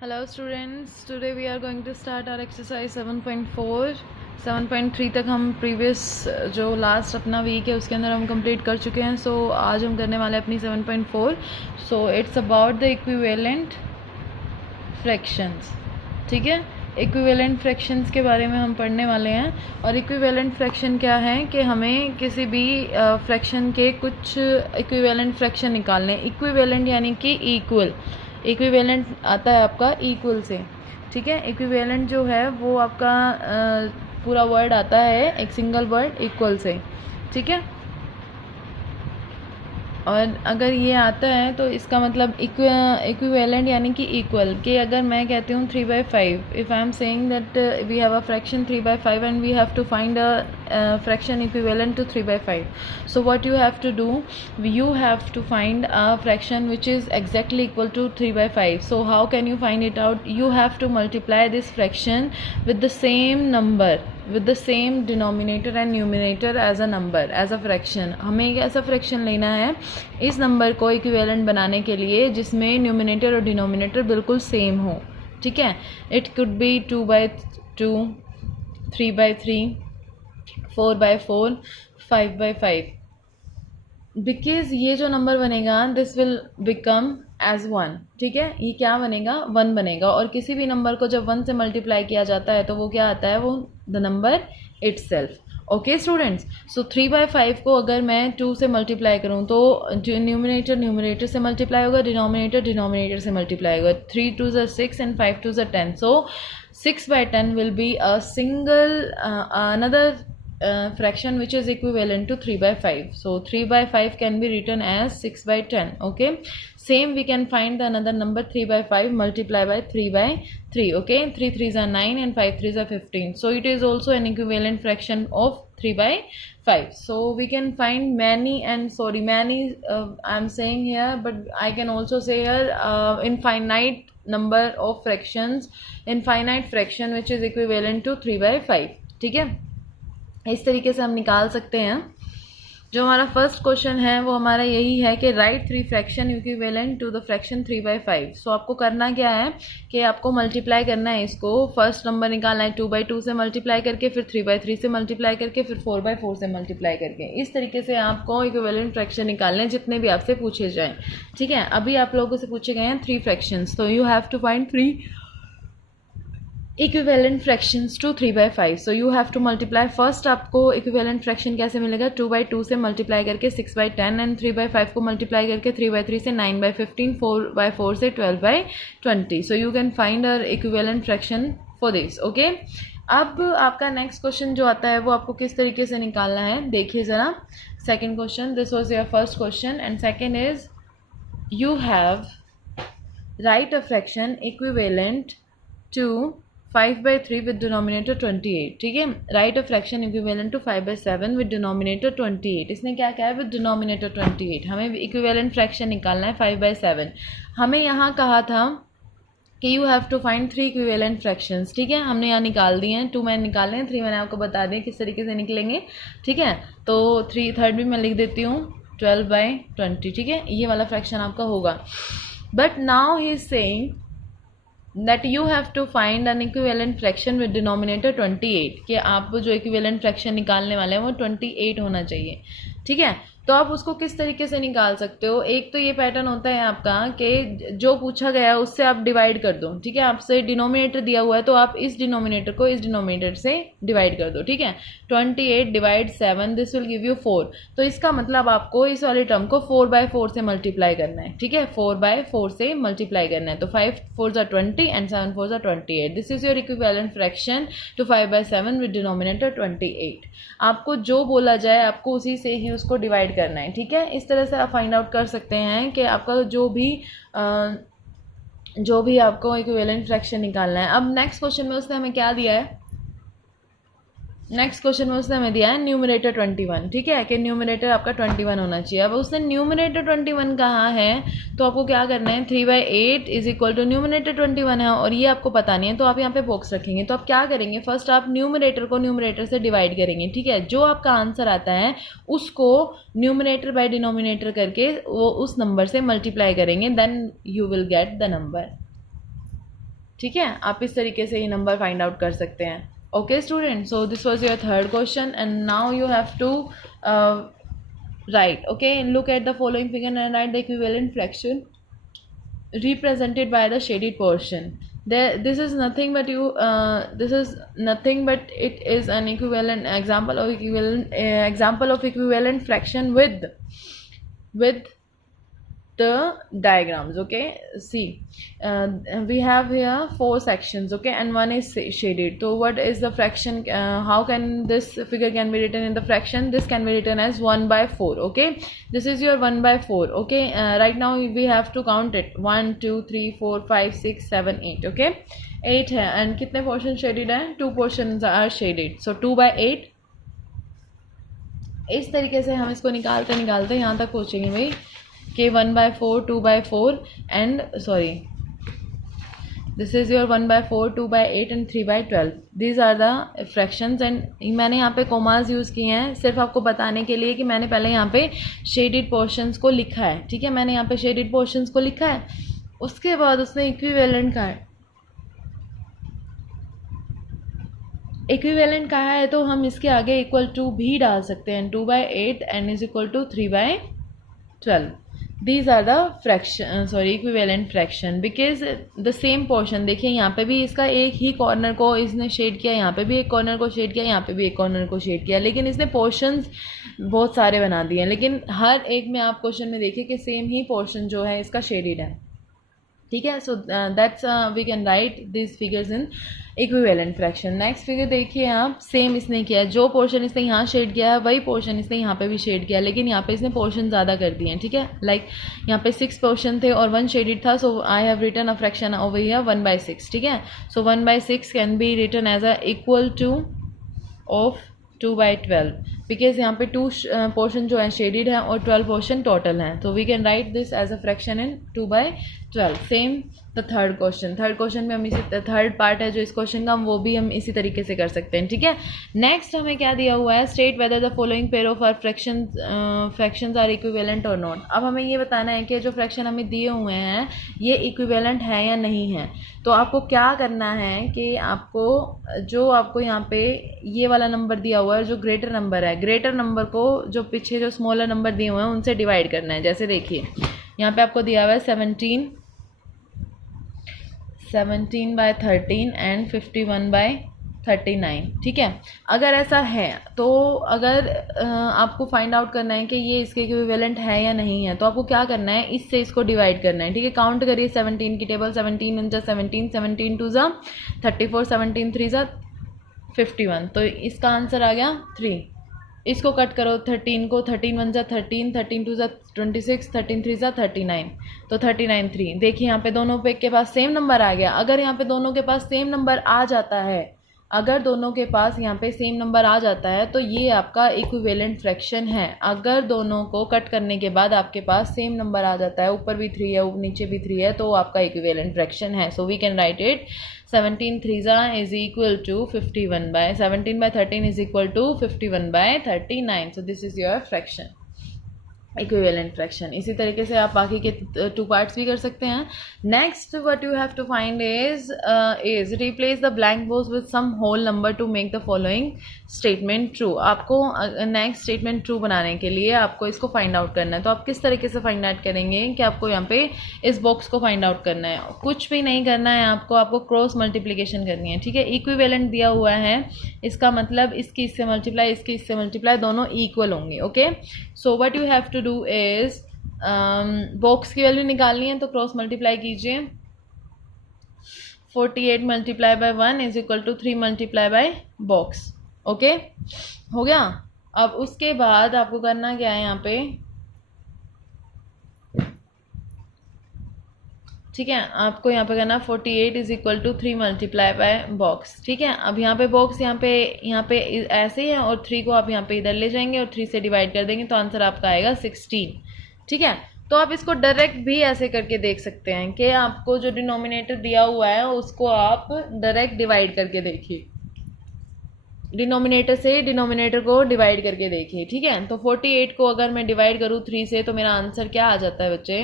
Hello students, today we are going to start our exercise 7.4. 7.3 तक हम previous जो last अपना वीक है उसके अंदर हम कंप्लीट कर चुके हैं. सो आज हम करने वाले हैं अपनी 7.4. So it's about the equivalent fractions. ठीक है, इक्विवेलेंट फ्रैक्शंस के बारे में हम पढ़ने वाले हैं. और इक्विवेलेंट फ्रैक्शन क्या है कि हमें किसी भी फ्रैक्शन के कुछ इक्विवेलेंट फ्रैक्शन निकालने हैं. इक्विवेलेंट यानी कि इक्वल. इक्विवेलेंट आता है आपका इक्वल से. ठीक है, इक्विवेलेंट जो है वो आपका पूरा वर्ड आता है एक सिंगल वर्ड इक्वल से. ठीक है, और अगर ये आता है तो इसका मतलब इक्विवेलेंट यानी कि इक्वल. कि अगर मैं कहती हूँ 3/5, if I am saying that we have a fraction 3/5 and we have to find a fraction equivalent to 3/5. So what you have to do, you have to find a fraction which is exactly equal to 3/5. So how can you find it out? You have to multiply this fraction with the same number, with the same denominator and numerator as a number, as a fraction. हमें एक ऐसा fraction लेना है इस number को equivalent बनाने के लिए जिसमें न्यूमिनेटर और डिनोमिनेटर बिल्कुल सेम हो. ठीक है, इट कुड बी 2/2, 3/3, 4/4, 5/5. बिकॉज ये जो नंबर बनेगा दिस विल बिकम एज 1. ठीक है, ये क्या बनेगा, 1 बनेगा. और किसी भी नंबर को जब 1 से मल्टीप्लाई किया जाता है तो वो क्या आता है, वो the number itself. Okay students, so 3/5 को अगर मैं 2 से मल्टीप्लाई करूँ तो न्यूमिनेटर न्यूमिनेटर से मल्टीप्लाई होगा, डिनोमिनेटर डिनोमिनेटर से मल्टीप्लाई होगा. 3 2 ज़ा 6 एंड 5 2 ज़ा 10. सो 6/10 will be a single another fraction which is equivalent to 3/5. So 3/5 can be written as 6/10. Okay, same we can find the another number 3/5 multiply by 3/3. Okay, 3 3s are 9 and 5 3s are 15. So it is also an equivalent fraction of 3/5. So we can find many, and sorry many I'm saying here, but I can also say here infinite number of fractions, infinite fraction which is equivalent to 3/5. ठीक है, इस तरीके से हम निकाल सकते हैं. जो हमारा फर्स्ट क्वेश्चन है वो हमारा यही है कि write 3 fraction equivalent to the fraction 3/5. So आपको करना क्या है कि आपको मल्टीप्लाई करना है इसको. फर्स्ट नंबर निकालना है 2/2 से मल्टीप्लाई करके, फिर 3/3 से मल्टीप्लाई करके, फिर 4/4 से मल्टीप्लाई करके. इस तरीके से आपको इक्विवेलेंट फ्रैक्शन निकालने हैं जितने भी आपसे पूछे जाएँ. ठीक है, अभी आप लोगों से पूछे गए हैं 3 फ्रैक्शंस, तो you have to find 3 equivalent fractions to 3/5. So you have to multiply. First आपको इक्विवेलेंट फ्रैक्शन कैसे मिलेगा, 2/2 से मल्टीप्लाई करके 6/10 एंड 3/5 को मल्टीप्लाई करके 3/3 से 9/15, 4/4 से 12/20. So you can find our equivalent fraction for this. Okay, अब आपका नेक्स्ट क्वेश्चन जो आता है वो आपको किस तरीके से निकालना है देखिए ज़रा. Second question, this was your first question and second is you have write a fraction equivalent to 5/3 with denominator 28. ठीक है, write a fraction equivalent to 5/7 with denominator 28. इसने क्या कहा है, with denominator 28. हमें इक्विवेलेंट फ्रैक्शन निकालना है 5/7. हमें यहाँ कहा था कि you have to find 3 equivalent fractions. ठीक है, हमने यहाँ निकाल दिए हैं. 2 मैंने निकाले हैं, 3 मैंने आपको बता दिए किस तरीके से निकलेंगे. ठीक है, तो 3 भी मैं लिख देती हूँ 12/20. ठीक है, ये वाला फ्रैक्शन आपका होगा. But now he is saying that you have to find an equivalent fraction with denominator 28. कि आप जो equivalent fraction निकालने वाले हैं वो 28 होना चाहिए. ठीक है, तो आप उसको किस तरीके से निकाल सकते हो. एक तो ये पैटर्न होता है आपका कि जो पूछा गया है उससे आप डिवाइड कर दो. ठीक है, आपसे डिनोमिनेटर दिया हुआ है तो आप इस डिनोमिनेटर को इस डिनोमिनेटर से डिवाइड कर दो. ठीक है, 28 divide 7 this will give you 4. तो इसका मतलब आपको इस वाले टर्म को 4/4 से मल्टीप्लाई करना है. ठीक है, 4/4 से मल्टीप्लाई करना है. तो 5 4s are 20 and 7 4s are 28. This is your equivalent fraction to 5/7 with denominator 28. आपको जो बोला जाए आपको उसी से ही उसको डिवाइड करना है. ठीक है, इस तरह से आप फाइंड आउट कर सकते हैं कि आपका जो भी आपको इक्विवेलेंट फ्रैक्शन निकालना है. अब नेक्स्ट क्वेश्चन में उसने हमें क्या दिया है, नेक्स्ट क्वेश्चन में उसने हमें दिया है न्यूमरेटर 21. ठीक है, कि न्यूमरेटर आपका 21 होना चाहिए. अब उसने न्यूमरेटर 21 कहा है तो आपको क्या करना है, 3/8 इज इक्वल टू न्यूमरेटर 21 है और ये आपको पता नहीं है तो आप यहाँ पे बॉक्स रखेंगे. तो आप क्या करेंगे, फर्स्ट आप न्यूमरेटर को न्यूमरेटर से डिवाइड करेंगे. ठीक है, जो आपका आंसर आता है उसको न्यूमरेटर बाय डिनोमिनेटर करके वो उस नंबर से मल्टीप्लाई करेंगे, then you will get the number. ठीक है, आप इस तरीके से ये नंबर फाइंड आउट कर सकते हैं. Okay student, so this was your third question and now you have to write. Okay, look at the following figure and write the equivalent fraction represented by the shaded portion. This is nothing but it is an equivalent example of equivalent fraction with the diagrams. Okay, see, we have here 4 sections, okay, and one is shaded. So what is the fraction? How can this figure can be written in the fraction? This can be written as 1/4. Okay, this is your 1/4. Okay, right now we have to count it. 1 2 3 4 5 6 7 8. Okay, 8 है and कितने portion shaded है? 2 portions are shaded. So 2/8. इस तरीके से हम इसको निकालते यहाँ तक पहुँचेंगे भाई कि 1/4, 2/4 and sorry, this is your 1/4, 2/8 and 3/12. These are the fractions and मैंने यहाँ पे कोमास यूज़ किए हैं सिर्फ आपको बताने के लिए कि मैंने पहले यहाँ पे शेडेड पोर्शंस को लिखा है. ठीक है, मैंने यहाँ पे शेडेड पोर्शंस को लिखा है, उसके बाद उसने इक्विवेलेंट कहा है तो हम इसके आगे इक्वल टू भी डाल सकते हैं. 2/8 and is equal to 3/12. These are the equivalent fraction because the same portion. देखिए यहाँ पे भी इसका एक ही कॉर्नर को इसने शेड किया, यहाँ पे भी एक कॉर्नर को शेड किया, यहाँ पे भी एक कॉर्नर को शेड किया, लेकिन इसने पोर्शंस बहुत सारे बना दिए हैं. लेकिन हर एक में आप क्वेश्चन में देखिए कि सेम ही पोर्शन जो है इसका शेडेड है. ठीक है, so that's we can write this figures in equivalent fraction. Next figure देखिए आप, सेम इसने किया है, जो पोर्शन इसने यहाँ शेड किया है वही पोर्शन इसने यहाँ पे भी शेड किया, लेकिन यहाँ पे इसने पोर्शन ज़्यादा कर दिए हैं. ठीक है, लाइक यहाँ पे 6 पोर्शन थे और 1 शेडेड था, so I have written a fraction over here 1/6. ठीक है, so 1/6 can be written as a equal to of 2/12 because यहाँ पे 2 पोर्शन जो है शेडेड है और 12 पोर्शन टोटल हैं. तो we can write this as a fraction in 2/12. Same the third question में हम इसी थर्ड पार्ट है जो इस क्वेश्चन का, वो भी हम इसी तरीके से कर सकते हैं. ठीक है, नेक्स्ट हमें क्या दिया हुआ है, state whether the following pair of are fractions are equivalent or not. अब हमें ये बताना है कि जो फ्रैक्शन हमें दिए हुए हैं ये इक्विवेलेंट है या नहीं है. तो आपको क्या करना है कि आपको यहाँ पे ये वाला नंबर दिया हुआ है जो ग्रेटर नंबर है, ग्रेटर नंबर को जो पीछे जो स्मॉलर नंबर दिए हुए हैं उनसे डिवाइड करना है. जैसे देखिए यहाँ पे आपको दिया हुआ है 17/13 एंड 51/39. ठीक है, अगर ऐसा है तो अगर आपको फाइंड आउट करना है कि ये इसके इक्विवेलेंट है या नहीं है, तो आपको क्या करना है, इससे इसको डिवाइड करना है. ठीक है, काउंट करिए 17 की टेबल, 17 × 17, 17 2 ज़ा 34, 17 3 ज़ा 51. तो इसका आंसर आ गया 3. इसको कट करो 13 को, 13 1 ज़ा 13, 13 2 ज़ा 26, 13 3 ज़ा 39. तो 39 3. देखिए यहाँ पे दोनों पे के पास सेम नंबर आ गया. अगर यहाँ पे दोनों के पास सेम नंबर आ जाता है, अगर दोनों के पास यहाँ पे सेम नंबर आ जाता है तो ये आपका इक्विवेलेंट फ्रैक्शन है. अगर दोनों को कट करने के बाद आपके पास सेम नंबर आ जाता है, ऊपर भी 3 है नीचे भी 3 है, तो आपका इक्विवेलेंट फ्रैक्शन है. So we can write it 17 3 is equal to 17/13 is equal to 51/39. So this is your fraction, equivalent fraction. इसी तरीके से आप बाकी के 2 पार्ट्स भी कर सकते हैं. Next what you have to find is replace the blank box with some whole number to make the following statement true. आपको नेक्स्ट स्टेटमेंट ट्रू बनाने के लिए आपको इसको फाइंड आउट करना है. तो आप किस तरीके से फाइंड आउट करेंगे कि आपको यहाँ पे इस बॉक्स को फाइंड आउट करना है. कुछ भी नहीं करना है, आपको क्रॉस मल्टीप्लिकेशन करनी है. ठीक है, इक्विवेलेंट दिया हुआ है, इसका मतलब इसकी इससे मल्टीप्लाई, इसकी इससे मल्टीप्लाई, दोनों इक्वल होंगे. Okay, so what you have to do is box की वैल्यू निकालनी है तो क्रॉस मल्टीप्लाई कीजिए. 48 multiply by 1 is equal to 3 multiply by box. Okay, हो गया. अब उसके बाद आपको करना क्या है यहाँ पे, ठीक है, आपको यहाँ पे करना 48 is equal to 3 multiply by box. ठीक है, अब यहाँ पे बॉक्स यहाँ पे ऐसे ही है और 3 को आप यहाँ पे इधर ले जाएंगे और 3 से डिवाइड कर देंगे तो आंसर आपका आएगा 16. ठीक है, तो आप इसको डायरेक्ट भी ऐसे करके देख सकते हैं कि आपको जो डिनोमिनेटर दिया हुआ है उसको आप डायरेक्ट डिवाइड करके देखिए, डिनोमिनेटर से डिनोमिनेटर को डिवाइड करके देखिए. ठीक है, तो 48 को अगर मैं डिवाइड करूँ 3 से तो मेरा आंसर क्या आ जाता है बच्चे,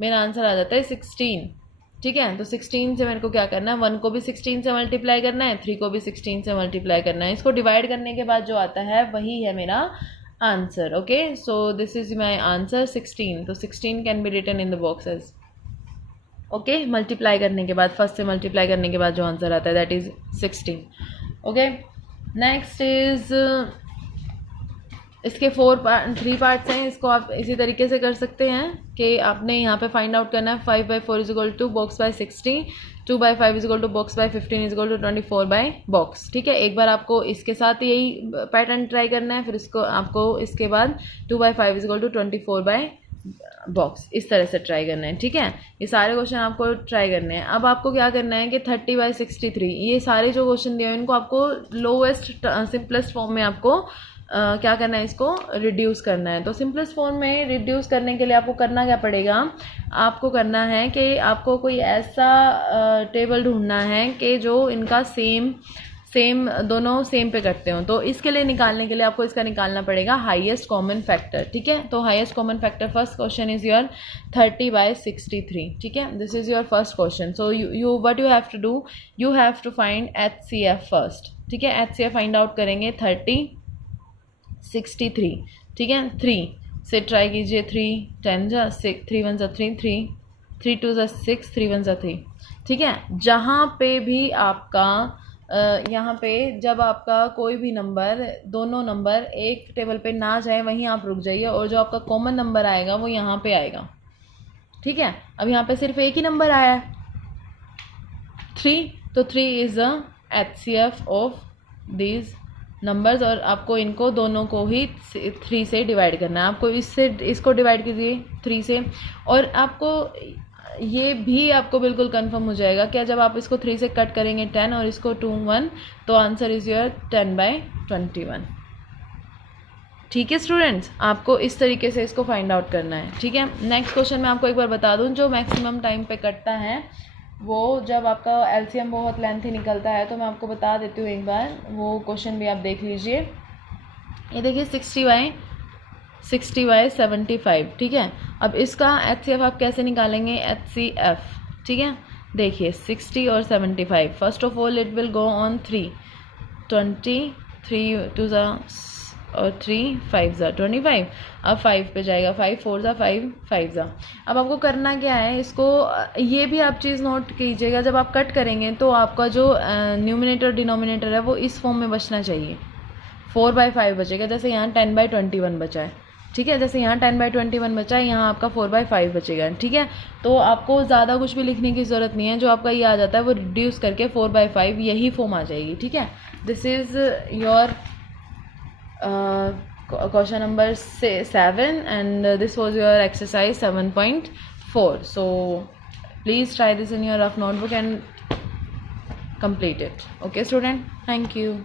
मेरा आंसर आ जाता है 16. ठीक है। तो 16 से मेरे को क्या करना है, 1 को भी 16 से मल्टीप्लाई करना है, 3 को भी 16 से मल्टीप्लाई करना है। इसको डिवाइड करने के बाद जो आता है वही है मेरा answer. Okay, so this is my answer 16। तो 16 can be written in the box as okay, multiply करने के बाद, फर्स्ट से मल्टीप्लाई करने के बाद जो आंसर आता है that is 16। Okay, next is इसके 3 पार्ट्स हैं। इसको आप इसी तरीके से कर सकते हैं कि आपने यहाँ पे फाइंड आउट करना है 5/4 is equal to box by 60, 2/5 is equal to box by 15 is equal to 24 by box. ठीक है, एक बार आपको इसके साथ यही पैटर्न ट्राई करना है, फिर इसको आपको इसके बाद 2/5 is equal to 24 by box इस तरह से ट्राई करना है। ठीक है, ये सारे क्वेश्चन आपको ट्राई करने हैं। अब आपको क्या करना है कि 30/63 ये सारे जो क्वेश्चन दिए हैं इनको आपको लोवेस्ट सिंपलेस्ट फॉर्म में आपको क्या करना है, इसको रिड्यूस करना है। तो सिंपलेस्ट फॉर्म में रिड्यूस करने के लिए आपको करना क्या पड़ेगा, आपको करना है कि आपको कोई ऐसा टेबल ढूंढना है कि जो इनका सेम दोनों सेम पे करते हो। तो इसके लिए निकालने के लिए आपको इसका निकालना पड़ेगा हाईएस्ट कॉमन फैक्टर। ठीक है, तो highest common factor first question is your 30/63। ठीक है, this is your first question. So you what you have to do, you have to find HCF first. ठीक है, HCF फाइंड आउट करेंगे 30/63। ठीक है, 3 से ट्राई कीजिए, 3 10 जा 6, 3 1 जा 3, 3 2 जा 6, 3 1 जा 3। ठीक है, जहाँ पे भी आपका यहाँ पे जब आपका कोई भी नंबर, दोनों नंबर एक टेबल पे ना जाए वहीं आप रुक जाइए, और जो आपका कॉमन नंबर आएगा वो यहाँ पे आएगा। ठीक है, अब यहाँ पे सिर्फ एक ही नंबर आया है 3, तो 3 is the HCF of these numbers, और आपको इनको दोनों को ही 3 से डिवाइड करना है। आपको इसको डिवाइड कीजिए 3 से, और आपको ये भी आपको बिल्कुल कंफर्म हो जाएगा क्या, जब आप इसको 3 से कट करेंगे 10 और इसको 2 1, तो आंसर इज योर 10/21। ठीक है स्टूडेंट्स, आपको इस तरीके से इसको फाइंड आउट करना है। ठीक है, नेक्स्ट क्वेश्चन मैं आपको एक बार बता दूं, जो मैक्सिमम टाइम पे कटता है वो जब आपका LCM बहुत लेंथी निकलता है, तो मैं आपको बता देती हूँ एक बार, वो क्वेश्चन भी आप देख लीजिए। ये देखिए 60/75। ठीक है, अब इसका HCF आप कैसे निकालेंगे, HCF। ठीक है, देखिए 60 और 75, first of all it will go on 3, 23 2 जा और 3 5 जा 25, अब 5 पे जाएगा, 5 4 जा 5 5 जा। अब आपको करना क्या है, इसको ये भी आप चीज़ नोट कीजिएगा, जब आप कट करेंगे तो आपका जो न्यूमिनेटर डिनोमिनेटर है वो इस फॉर्म में बचना चाहिए, 4/5 बचेगा, जैसे यहाँ 10/21 बचा है। ठीक है, जैसे यहाँ 10/21 बचा है, यहाँ आपका 4/5 बचेगा। ठीक है, तो आपको ज़्यादा कुछ भी लिखने की ज़रूरत नहीं है, जो आपका ये आ जाता है वो रिड्यूस करके 4/5 यही फॉर्म आ जाएगी। ठीक है, this is your question number 7, and this was your exercise 7.4. so please try this in your rough notebook and complete it. Okay student, thank you.